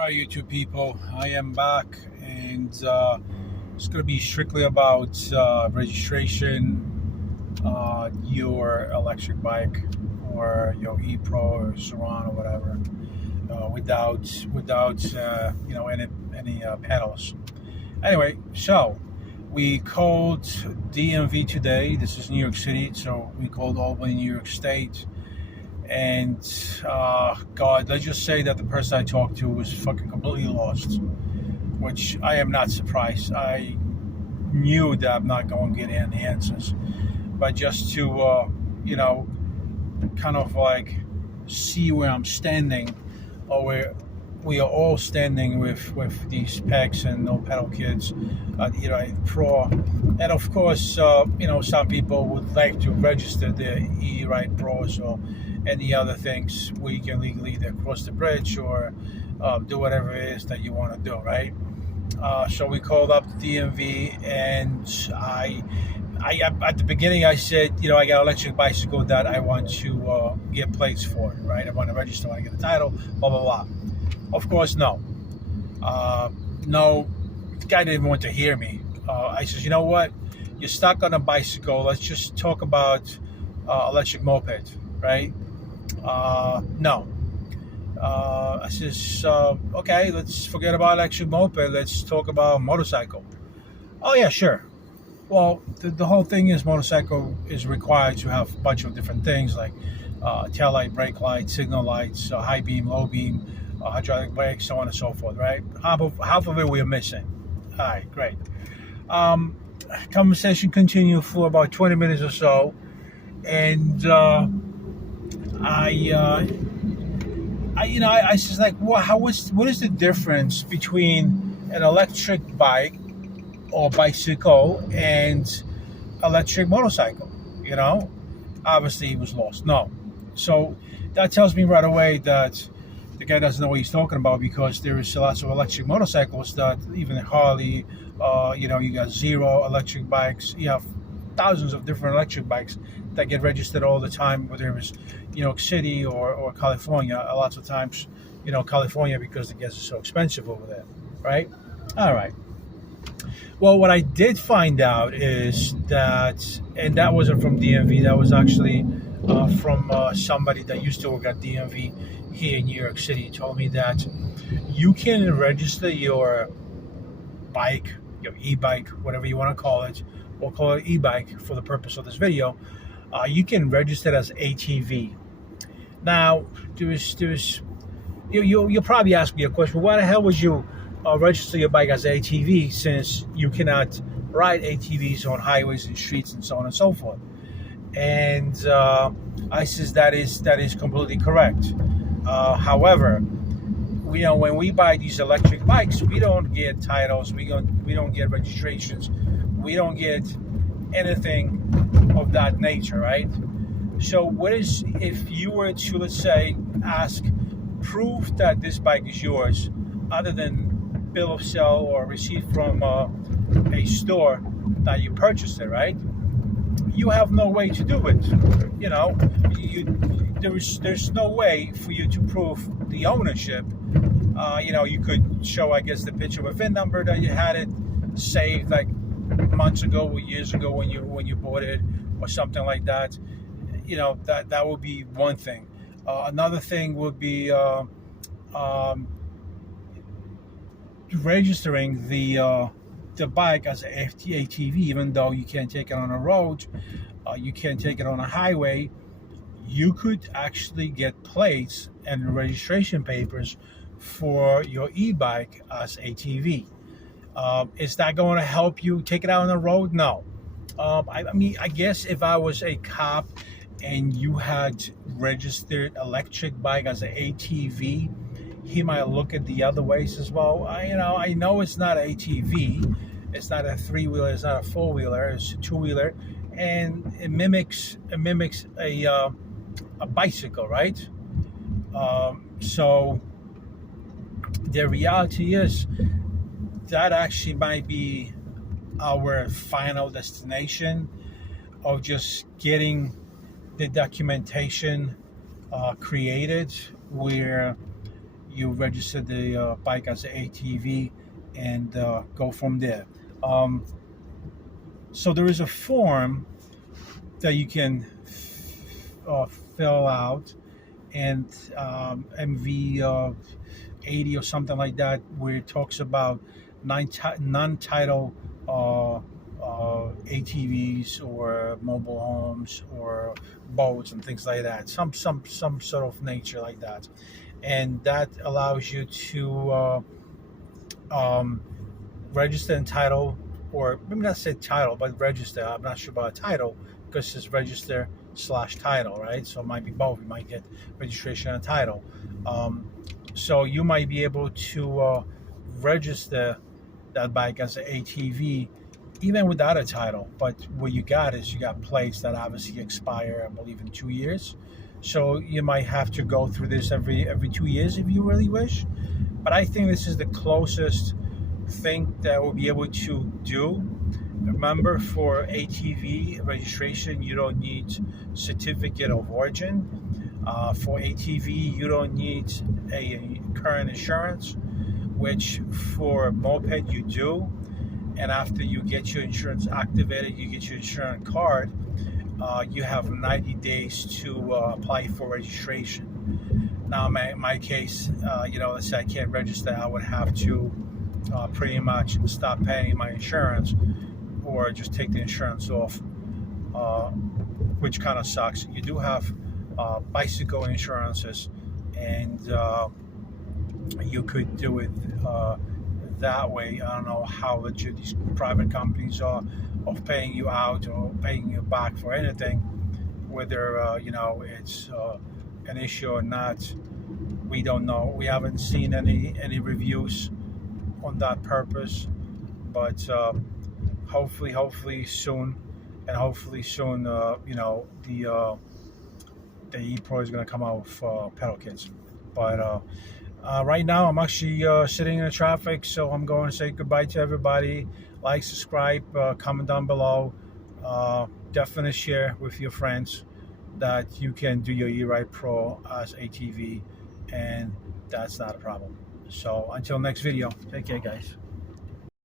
Right, you two people. I am back, and it's going to be strictly about registration, your electric bike, or your e-pro or Surron or whatever, without any pedals. Anyway, so we called DMV today. This is New York City, so we called Albany, New York State. And God, let's just say that the person I talked to was fucking completely lost, which I am not surprised. I knew that I'm not going to get any answers, but just to kind of like see where I'm standing, or where we are all standing with these pegs and no pedal kids, Pro, and of course, some people would like to register their e-ride pros or any other things where you can legally either cross the bridge or do whatever it is that you want to do, right? So we called up the DMV, and I at the beginning I said, I got an electric bicycle that I want to get plates for, right? I want to register, I want to get a title, blah blah blah. Of course, no. No, the guy didn't even want to hear me. I says, you know what? You're stuck on a bicycle. Let's just talk about electric moped, right? No. I says, okay, let's forget about electric moped. Let's talk about motorcycle. Oh, yeah, sure. Well, the whole thing is motorcycle is required to have a bunch of different things like tail light, brake light, signal lights, high beam, low beam, hydraulic brakes, so on and so forth, right? Half of it we are missing. All right, great. Conversation continued for about 20 minutes or so, and I was like, what is the difference between an electric bike or bicycle and electric motorcycle? Obviously he was lost. No, so that tells me right away that the guy doesn't know what he's talking about, because there is lots of electric motorcycles that even Harley, you got Zero electric bikes. You have thousands of different electric bikes that get registered all the time, whether it's New York City or California. Lots of times, California, because the gas is so expensive over there, right? All right. Well, what I did find out is that, and that wasn't from DMV, that was actually from somebody that used to work at DMV here in New York City. He told me that you can register your bike, your e-bike, whatever you want to call it. We'll call it e-bike for the purpose of this video. You can register it as ATV. Now, you'll probably ask me a question. Why the hell would you register your bike as ATV, since you cannot ride ATVs on highways and streets and so on and so forth? And I says that is completely correct. However, when we buy these electric bikes, we don't get titles, we don't get registrations, we don't get anything of that nature, right? So what is, if you were to, let's say, ask proof that this bike is yours, other than bill of sale or receipt from a store that you purchased it, right? You have no way to do it. There's no way for you to prove the ownership. You could show, I guess, the picture of a VIN number that you had it saved like months ago or years ago when you bought it, or something like that. That would be one thing. Another thing would be registering the bike as an ATV, even though you can't take it on a road, you can't take it on a highway. You could actually get plates and registration papers for your e-bike as ATV. Is that going to help you take it out on the road? No. I guess if I was a cop and you had registered electric bike as an ATV, he might look at the other ways as well. I know it's not an ATV, it's not a three-wheeler, it's not a four-wheeler, it's a two-wheeler, and it mimics a bicycle, right? So the reality is that actually might be our final destination of just getting the documentation created, where you register the bike as an ATV and go from there. Um, so there is a form that you can fill out, and MV 80 or something like that, where it talks about non-title ATVs or mobile homes or boats and things like that. Some sort of nature like that, and that allows you to um, register and title, or maybe not say title, but register. I'm not sure about a title because it's register slash title, right? So it might be both. You might get registration and title. So you might be able to register that bike as an ATV even without a title. But what you got is you got plates that obviously expire, I believe, in 2 years. So you might have to go through this every 2 years if you really wish. But I think this is the closest thing that we'll be able to do. Remember, for ATV registration, you don't need certificate of origin. For ATV, you don't need a current insurance, which for moped you do. And after you get your insurance activated, you get your insurance card, you have 90 days to apply for registration. Now, in my case, let's say I can't register, I would have to pretty much stop paying my insurance or just take the insurance off, which kind of sucks. You do have bicycle insurances, and you could do it that way. I don't know how legit these private companies are of paying you out or paying you back for anything, whether it's an issue or not. We don't know. We haven't seen any reviews on that purpose, but hopefully soon, and hopefully soon, the E-Pro is going to come out with pedal kits. But right now, I'm actually sitting in the traffic, so I'm going to say goodbye to everybody. Like, subscribe, comment down below. Definitely share with your friends that you can do your E-Ride Pro as ATV, and that's not a problem. So until next video, take care, guys.